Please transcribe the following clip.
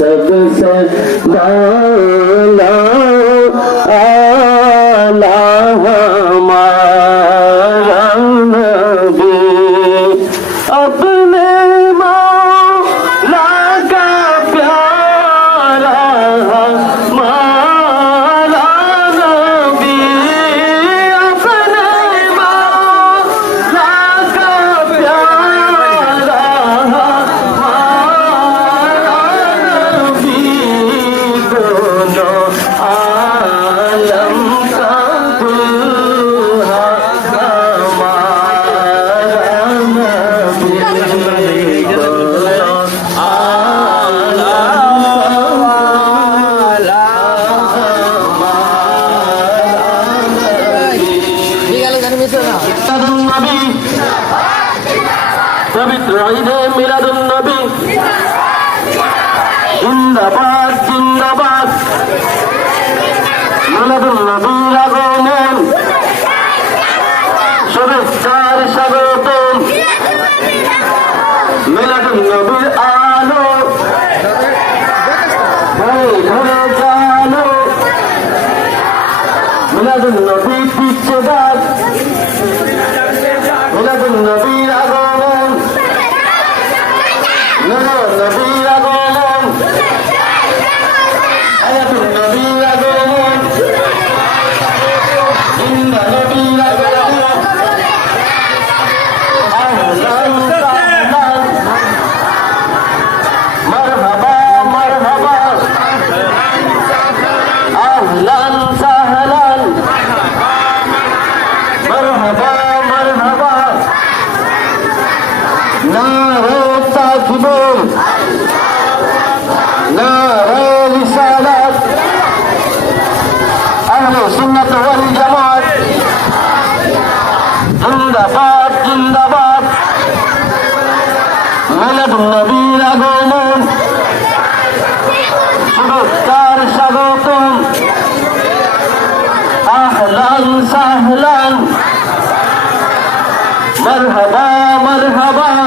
सबसे भाला आला हमारा नबी अपने मौला का प्यारा हमारा नबी अपने मौला का प्यारा हमारा नबी दोनों आलम का दुल्हा हमारा नबी दोनों পবিত্র ঈদে মিলাদুন নবী জিন্দাবাদ জিন্দাবাদ মিলাদুন নবীর আগমন শুভেচ্ছার স্বাগতম মিলাদুন নবীর আলো ঘরে ঘরে জানো মিলাদুন নবী পিছে দাগ মিলাদুন নবীর আগমন নবীর আগমন আয়াতুন নবীর আগমন ইন্দা নবীর আগমন আহলান সাহলান মারহাবা মারহাবা আহলান সাহলান মারহাবা মারহাবা নারে তাকবীর নারে রিসালাত আহলে সুন্নাত ওয়াল জামাত জিন্দাবাদ জিন্দাবাদ মিলাদুন নবীর আগমন শুভেচ্ছার স্বাগতম আহলান সাহলান মারহাবা মারহাবা